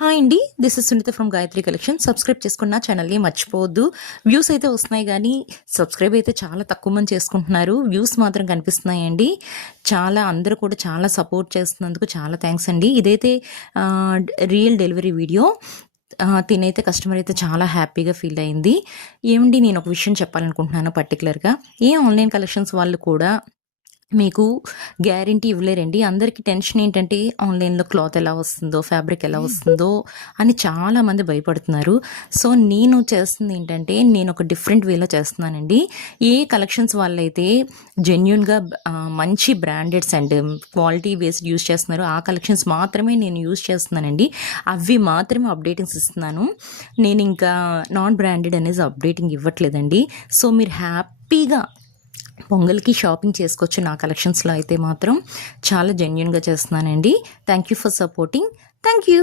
Hi అండి, this is Sunitha from Gayatri collection. Subscribe చేసుకున్న ఛానల్ని మర్చిపోవద్దు. వ్యూస్ అయితే వస్తున్నాయి కానీ సబ్స్క్రైబ్ అయితే చాలా తక్కువ మంది చేసుకుంటున్నారు. వ్యూస్ మాత్రం కనిపిస్తున్నాయండి. అందరూ కూడా చాలా సపోర్ట్ చేస్తున్నందుకు చాలా థ్యాంక్స్ అండి. ఇదైతే రియల్ డెలివరీ వీడియో. తినైతే కస్టమర్ అయితే చాలా హ్యాపీగా ఫీల్ అయింది. ఏమండి, నేను ఒక విషయం చెప్పాలనుకుంటున్నాను పర్టికులర్గా. ఏ ఆన్లైన్ కలెక్షన్స్ వాళ్ళు కూడా మీకు గ్యారంటీ ఇవ్వలేరండి. అందరికీ టెన్షన్ ఏంటంటే ఆన్లైన్లో క్లాత్ ఎలా వస్తుందో, ఫ్యాబ్రిక్ ఎలా వస్తుందో అని చాలామంది భయపడుతున్నారు. సో నేను చేస్తుంది ఏంటంటే, నేను ఒక డిఫరెంట్ వేలో చేస్తున్నానండి. ఏ కలెక్షన్స్ వాళ్ళైతే జెన్యున్గా మంచి బ్రాండెడ్స్ అండ్ క్వాలిటీ బేస్డ్ యూస్ చేస్తున్నారో ఆ కలెక్షన్స్ మాత్రమే నేను యూస్ చేస్తున్నానండి. అవి మాత్రమే అప్డేటింగ్స్ ఇస్తున్నాను. నేను ఇంకా నాన్ బ్రాండెడ్ అనేది అప్డేటింగ్ ఇవ్వట్లేదండి. సో మీరు హ్యాపీగా పొంగల్కి షాపింగ్ చేసుకోవచ్చు. నా కలెక్షన్స్లో అయితే మాత్రం చాలా జెన్యున్గా చేస్తున్నానండి. Thank you for supporting. Thank you.